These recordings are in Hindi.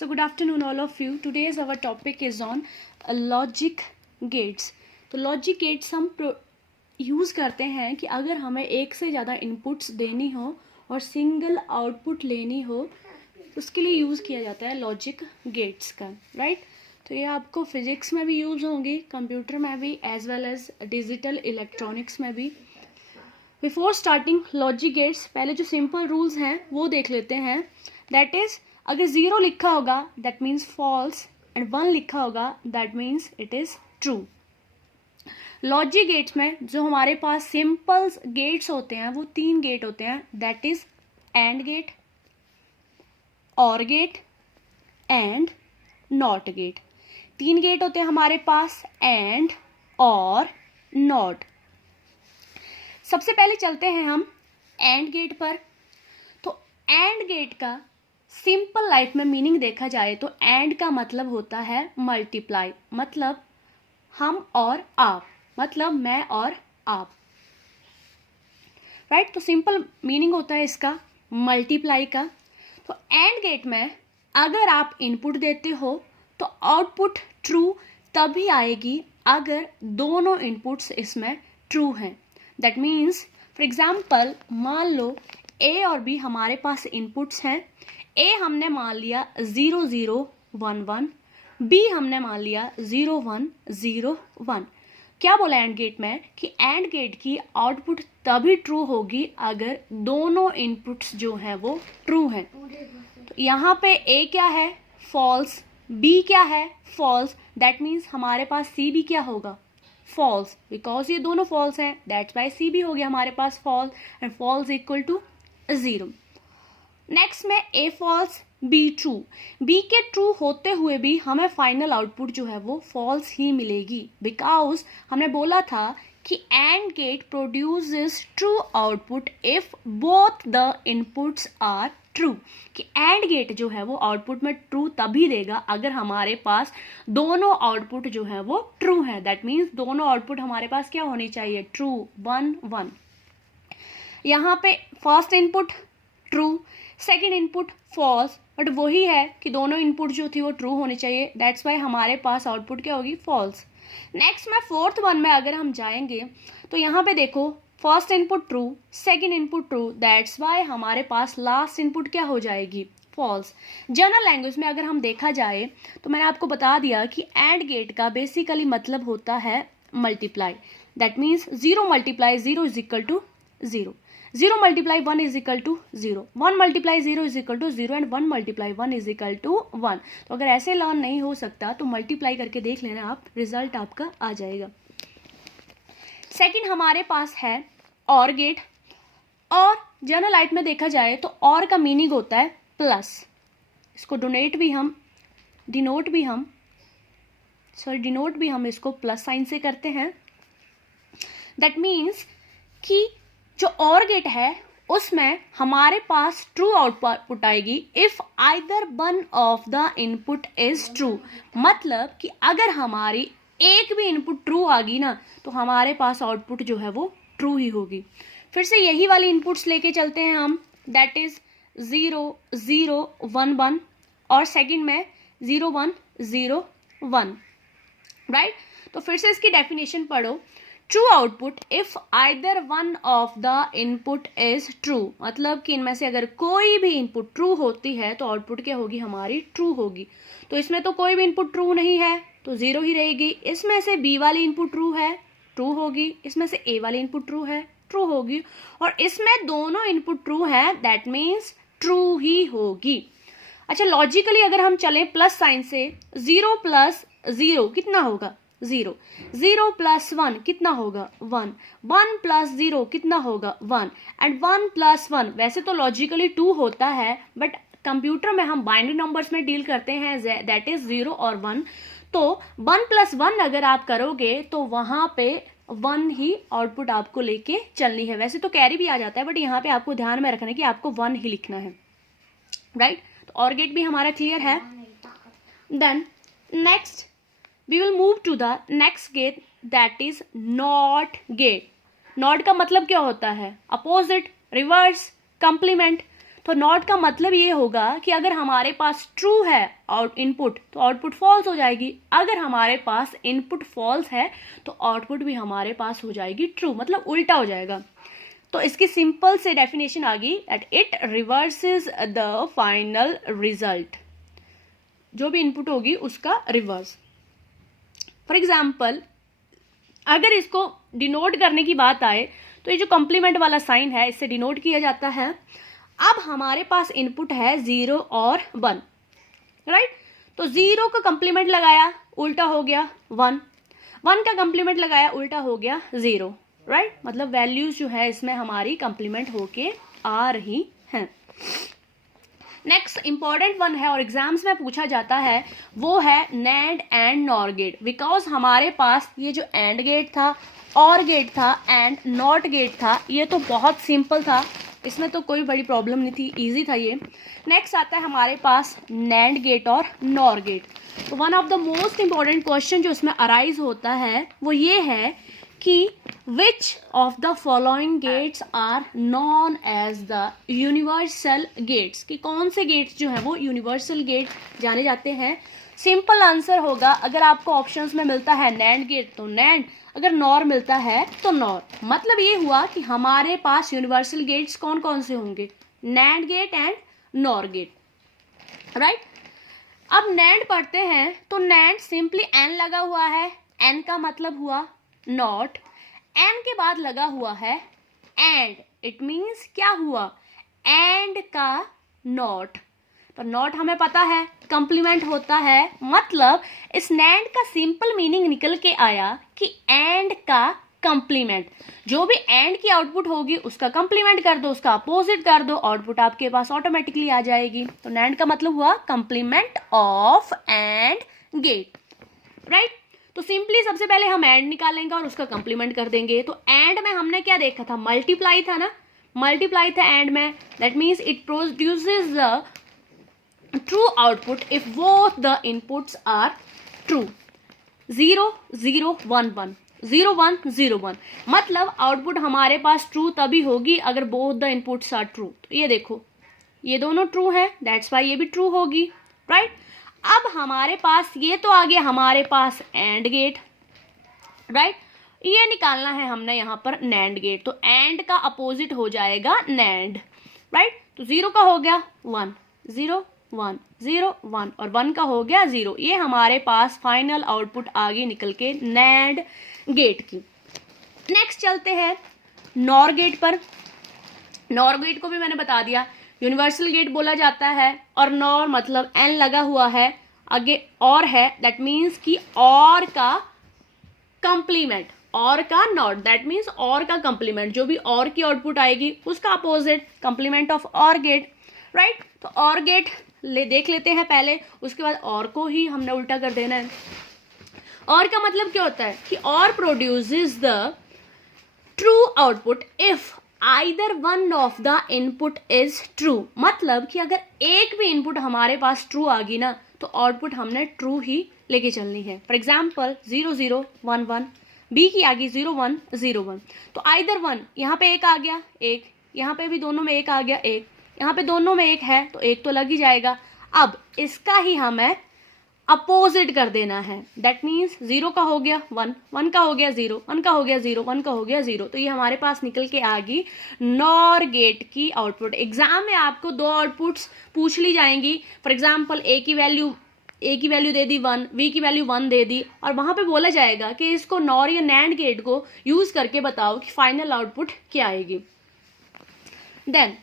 So good afternoon all of you. Today's our topic is on logic gates. तो लॉजिक गेट्स हम यूज़ करते हैं कि अगर हमें एक से ज़्यादा इनपुट्स देनी हो और सिंगल आउटपुट लेनी हो उसके लिए यूज़ किया जाता है लॉजिक गेट्स का, राइट। तो ये आपको फिजिक्स में भी यूज़ होंगी, कंप्यूटर में भी, as well as digital electronics में भी। बिफोर स्टार्टिंग लॉजिक गेट्स पहले जो सिंपल रूल्स हैं वो देख लेते हैं। दैट इज़ अगर 0 लिखा होगा दैट मीन्स फॉल्स एंड 1 लिखा होगा that means it is true. Logic gates में जो हमारे पास सिंपल गेट्स होते हैं वो 3 गेट होते हैं, that is AND gate, OR gate and NOT gate. 3 gate होते हैं हमारे पास, एंड, और, नॉट। सबसे पहले चलते हैं हम एंड गेट पर। तो एंड गेट का सिंपल लाइफ में मीनिंग देखा जाए तो एंड का मतलब होता है मल्टीप्लाई, मतलब हम और आप, मतलब मैं और आप, राइट। तो सिंपल मीनिंग होता है इसका मल्टीप्लाई का। तो एंड गेट में अगर आप इनपुट देते हो तो आउटपुट ट्रू तभी आएगी अगर दोनों इनपुट्स इसमें ट्रू हैं। दैट मीन्स फॉर एग्जाम्पल मान लो ए और बी हमारे पास इनपुट्स हैं। ए हमने मान लिया 0 0 1 1, बी हमने मान लिया 0 1 0 1। क्या बोला एंड गेट में कि एंड गेट की आउटपुट तभी ट्रू होगी अगर दोनों इनपुट्स जो हैं वो ट्रू हैं। तो यहाँ पे ए क्या है, फॉल्स, बी क्या है, फॉल्स। दैट मीन्स हमारे पास सी भी क्या होगा, फॉल्स, बिकॉज ये दोनों फॉल्स हैं, दैट्स वाई सी भी हो गया हमारे पास false, and false equal to 0। Next में A false B true. B के ट्रू होते हुए भी हमें फाइनल आउटपुट जो है वो फॉल्स ही मिलेगी, बिकॉज हमने बोला था कि AND gate produces true output if both the inputs are true. कि एंड गेट जो है वो आउटपुट में ट्रू तभी देगा अगर हमारे पास दोनों आउटपुट जो है वो ट्रू है। दैट मीन्स दोनों आउटपुट हमारे पास क्या होनी चाहिए, ट्रू, 1 1। यहाँ पे first input true, second input false, but वही है कि दोनों इनपुट जो थी वो ट्रू होनी चाहिए, दैट्स वाई हमारे पास आउटपुट क्या होगी, फॉल्स। नेक्स्ट में फोर्थ वन में अगर हम जाएंगे तो यहाँ पे देखो first input true, second input true, that's why हमारे पास लास्ट इनपुट क्या हो जाएगी, फॉल्स। जनरल लैंग्वेज में अगर हम देखा जाए तो मैंने आपको बता दिया कि एंड गेट का बेसिकली मतलब होता है multiply. That means 0 multiply 0 is equal to 0, 0 multiply 1 is equal to 0, 1 multiply 0 is equal to 0, and 1 multiply 1 is equal to 1। तो अगर ऐसे लर्न नहीं हो सकता तो मल्टीप्लाई करके देख लेना आप, रिजल्ट आपका आ जाएगा। सेकंड हमारे पास है और गेट। और जनरल लाइट में देखा जाए तो और का मीनिंग होता है प्लस। इसको डिनोट भी हम इसको प्लस साइन से करते हैं। दैट मीन्स कि जो और गेट है उसमें हमारे पास ट्रू आउटपुट आएगी if either one of the input is true. मतलब कि अगर हमारी एक भी इनपुट ट्रू आ गई ना तो हमारे पास आउटपुट जो है वो ट्रू ही होगी। फिर से यही वाली इनपुट्स लेके चलते हैं हम, दैट इज 0 0 1 1 और सेकंड में 0 1 0 1, राइट। तो फिर से इसकी डेफिनेशन पढ़ो। True output if either one of the input is true, मतलब कि इनमें से अगर कोई भी इनपुट ट्रू होती है तो आउटपुट क्या होगी, हमारी ट्रू होगी। तो इसमें तो कोई भी इनपुट ट्रू नहीं है तो 0 ही रहेगी। इसमें से बी वाली इनपुट ट्रू है, ट्रू होगी। इसमें से ए वाली इनपुट ट्रू है, ट्रू होगी। और इसमें दोनों इनपुट ट्रू है, दैट मीन्स ट्रू ही होगी। अच्छा, लॉजिकली अगर हम चलें प्लस साइन से, 0 प्लस 0 कितना होगा, 0, 0 प्लस 1 कितना होगा, 1, 1 प्लस 0 कितना होगा, 1, एंड 1 प्लस 1 वैसे तो लॉजिकली 2 होता है, बट कंप्यूटर में हम बाइनरी नंबर्स में डील करते हैं, दैट इज 0 और 1। तो 1 प्लस 1 अगर आप करोगे तो वहां पे 1 ही आउटपुट आपको लेके चलनी है। वैसे तो कैरी भी आ जाता है बट यहाँ पे आपको ध्यान में रखना है कि आपको 1 ही लिखना है, राइट। तो और गेट भी हमारा क्लियर है। Then next we will move to the next gate, that is not gate। Not का मतलब क्या होता है, अपोजिट, रिवर्स, कंप्लीमेंट। तो तो नॉट का मतलब ये होगा कि अगर हमारे पास ट्रू है आउट इनपुट तो आउटपुट फॉल्स हो जाएगी, अगर हमारे पास इनपुट फॉल्स है तो आउटपुट भी हमारे पास हो जाएगी ट्रू, मतलब उल्टा हो जाएगा। तो इसकी सिंपल से डेफिनेशन आ गई that it reverses the final result, जो भी इनपुट होगी उसका रिवर्स। फॉर एग्जाम्पल अगर इसको डिनोट करने की बात आए तो ये जो कॉम्प्लीमेंट वाला साइन है इससे डिनोट किया जाता है। अब हमारे पास इनपुट है 0 और 1, राइट। तो 0 का कॉम्प्लीमेंट लगाया उल्टा हो गया 1, 1 का कॉम्प्लीमेंट लगाया उल्टा हो गया 0, राइट। मतलब वैल्यूज जो है इसमें हमारी कॉम्प्लीमेंट होके आ रही हैं। नेक्स्ट इंपॉर्टेंट वन है और एग्जाम्स में पूछा जाता है, वो है NAND and NOR gate. Because हमारे पास ये जो एंड गेट था, और गेट था एंड नॉट गेट था, ये तो बहुत सिंपल था, इसमें तो कोई बड़ी प्रॉब्लम नहीं थी, इजी था ये। नेक्स्ट आता है हमारे पास नैंड गेट और नॉर गेट। तो one of the most important question जो इसमें अराइज होता है वो ये है कि which of the following gates are known as the universal gates, कि कौन से गेट्स जो है वो यूनिवर्सल गेट जाने जाते हैं। सिंपल आंसर होगा, अगर आपको ऑप्शंस में मिलता है नैंड गेट तो नैंड, अगर नॉर मिलता है तो नॉर। मतलब ये हुआ कि हमारे पास यूनिवर्सल गेट्स कौन कौन से होंगे, NAND gate and NOR gate, right. अब नैंड पढ़ते हैं तो नैंड सिंपली एन लगा हुआ है, एन का मतलब हुआ नॉट, एन के बाद लगा हुआ है एंड, इट मीन्स क्या हुआ, एंड का नॉट। तो नॉट हमें पता है कंप्लीमेंट होता है, मतलब इस नैंड का सिंपल मीनिंग निकल के आया कि एंड का कंप्लीमेंट। जो भी एंड की आउटपुट होगी उसका कंप्लीमेंट कर दो, उसका अपोजिट कर दो, आउटपुट आपके पास ऑटोमेटिकली आ जाएगी। तो नैंड का मतलब हुआ complement of AND gate, right. तो सिंपली सबसे पहले हम एंड निकालेंगे और उसका कंप्लीमेंट कर देंगे। तो एंड में हमने क्या देखा था, मल्टीप्लाई था ना, मल्टीप्लाई था एंड में, that means it produces the true output if both the inputs are true. 0 0 1 1 0 1 0 1, मतलब आउटपुट हमारे पास ट्रू तभी होगी अगर both the inputs are true. तो ये देखो ये दोनों ट्रू है, दैट्स वाई ये भी ट्रू होगी, राइट। अब हमारे पास ये तो आ गया हमारे पास एंड गेट, राइट। ये निकालना है हमने यहाँ पर नैंड गेट, तो एंड का अपोजिट हो जाएगा नैंड, राइट। तो 0 का हो गया 1 0 1 0 1 और 1 का हो गया 0। ये हमारे पास फाइनल आउटपुट आगे निकल के नैंड गेट की। नेक्स्ट चलते हैं नॉर गेट पर। नॉर गेट को भी मैंने बता दिया, यूनिवर्सल गेट बोला जाता है, और नॉर मतलब एन लगा हुआ है, आगे और है, दैट मीन्स कि और का कंप्लीमेंट, और का नॉट, दैट मीन्स और का कंप्लीमेंट, जो भी और की आउटपुट आएगी उसका अपोजिट, कंप्लीमेंट ऑफ और गेट, राइट। तो और गेट देख लेते हैं पहले, उसके बाद और को ही हमने उल्टा कर देना है। और का मतलब क्या होता है कि और produces the true output if either one of the input is true. मतलब कि अगर एक भी इनपुट हमारे पास ट्रू आ गई ना तो आउटपुट हमने ट्रू ही लेके चलनी है। फॉर एग्जाम्पल 0 0 1 1, बी की आ गई 0 1 0 1, तो आइदर वन, यहाँ पे एक आ गया एक, यहाँ पे भी दोनों में एक आ गया एक, यहाँ पे दोनों में एक है तो एक तो लग ही जाएगा। अब इसका ही हमें अपोजिट कर देना है, दैट मीन्स 0 का हो गया 1, 1 का हो गया 0, 1 का हो गया 0, 1 का हो गया 0। तो ये हमारे पास निकल के आ गई नॉर गेट की आउटपुट। एग्जाम में आपको दो आउटपुट्स पूछ ली जाएंगी। फॉर एग्जाम्पल ए की वैल्यू दे दी 1, बी की वैल्यू 1 दे दी, और वहां पे बोला जाएगा कि इसको नॉर या नैंड गेट को यूज करके बताओ कि फाइनल आउटपुट क्या आएगी। देन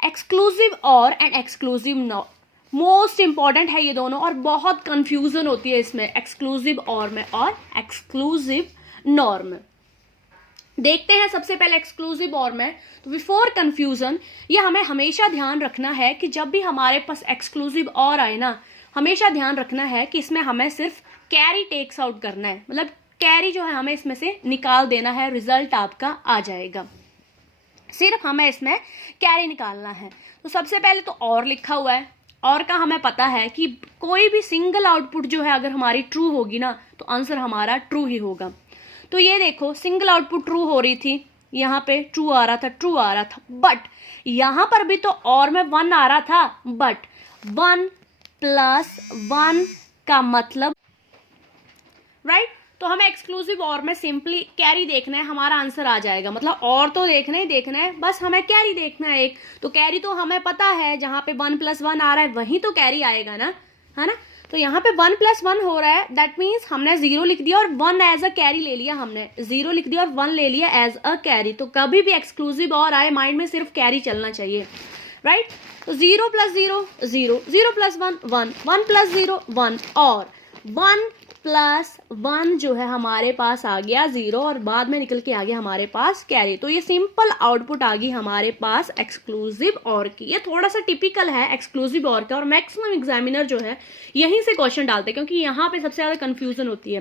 एक्सक्लूसिव और and exclusive nor, most important है ये दोनों, और बहुत कंफ्यूजन होती है इसमें एक्सक्लूसिव और में और एक्सक्लूसिव नॉर में। देखते हैं सबसे पहले एक्सक्लूसिव और में। तो बिफोर कंफ्यूजन ये हमें हमेशा ध्यान रखना है कि जब भी हमारे पास एक्सक्लूसिव और आए ना, हमेशा ध्यान रखना है कि इसमें हमें सिर्फ कैरी टेक्स आउट करना है, मतलब कैरी जो है हमें इसमें से निकाल देना है, रिजल्ट आपका आ जाएगा। सिर्फ हमें इसमें कैरी निकालना है। तो सबसे पहले तो और लिखा हुआ है, और का हमें पता है कि कोई भी सिंगल आउटपुट जो है अगर हमारी ट्रू होगी ना तो आंसर हमारा ट्रू ही होगा। तो ये देखो सिंगल आउटपुट ट्रू हो रही थी, यहाँ पे ट्रू आ रहा था, ट्रू आ रहा था, बट यहाँ पर भी तो और में 1 आ रहा था, बट 1 + 1 का मतलब राइट तो हमें एक्सक्लूसिव और में सिंपली कैरी देखना है, हमारा आंसर आ जाएगा। मतलब और तो देखना ही देखना है, बस हमें कैरी देखना है एक। तो कैरी तो हमें पता है, जहाँ पे 1 + 1 आ रहा है वहीं तो कैरी आएगा ना, है ना। तो यहाँ पे 1 + 1 हो रहा है, दैट मीन्स हमने 0 लिख दिया और 1 एज अ कैरी ले लिया, हमने 0 लिख दिया और 1 ले लिया एज अ कैरी। तो कभी भी एक्सक्लूसिव और आए, माइंड में सिर्फ कैरी चलना चाहिए, राइट। तो 0 + 0 0, 0 + 1 1, 1 + 0 1 और 1 + 1 जो है हमारे पास आ गया 0 और बाद में निकल के आ गया हमारे पास कैरी। तो ये सिंपल आउटपुट आ गई हमारे पास एक्सक्लूसिव और की। ये थोड़ा सा टिपिकल है एक्सक्लूसिव और का, और मैक्सिमम एग्जामिनर जो है यहीं से क्वेश्चन डालते हैं, क्योंकि यहाँ पे सबसे ज्यादा कंफ्यूजन होती है।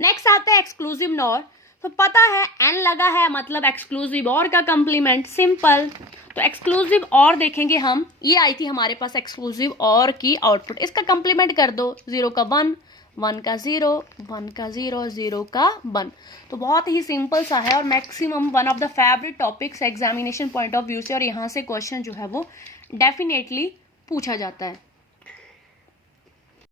नेक्स्ट आता है एक्सक्लूसिव नॉर। तो पता है एन लगा है मतलब एक्सक्लूसिव और का कंप्लीमेंट, सिंपल। तो एक्सक्लूसिव और देखेंगे हम, ये आई थी हमारे पास एक्सक्लूसिव और की आउटपुट, इसका कंप्लीमेंट कर दो, 0 का 1, 1 का 0, 1 का 0, 0 का 1। तो बहुत ही सिंपल सा है और maximum one of the favourite topics examination point of view से, और यहाँ से क्वेश्चन जो है वो डेफिनेटली पूछा जाता है।